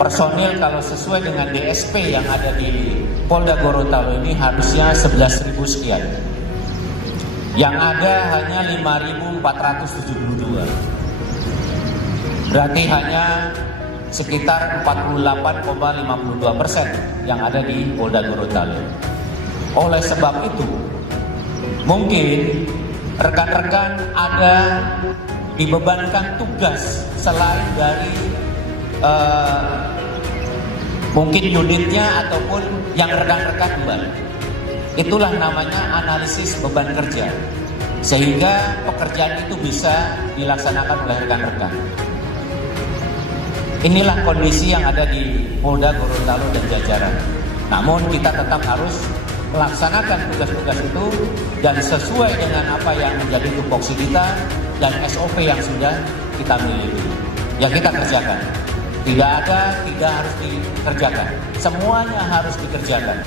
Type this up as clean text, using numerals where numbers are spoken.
personil kalau sesuai dengan DSP yang ada di Polda Gorontalo ini harusnya 11.000 sekian. Yang ada hanya 5.472. Berarti hanya sekitar 48,52% yang ada di Polda Gorontalo. Oleh sebab itu, mungkin rekan-rekan ada dibebankan tugas selain dari mungkin unitnya ataupun yang rekan-rekan kembali. Itulah namanya analisis beban kerja, sehingga pekerjaan itu bisa dilaksanakan oleh rekan-rekan. Inilah kondisi yang ada di Polda Gorontalo dan jajaran. Namun kita tetap harus melaksanakan tugas-tugas itu dan sesuai dengan apa yang menjadi tupoksi kita dan SOP yang sudah kita miliki. Ya kita kerjakan. Tidak ada, tidak harus dikerjakan. Semuanya harus dikerjakan.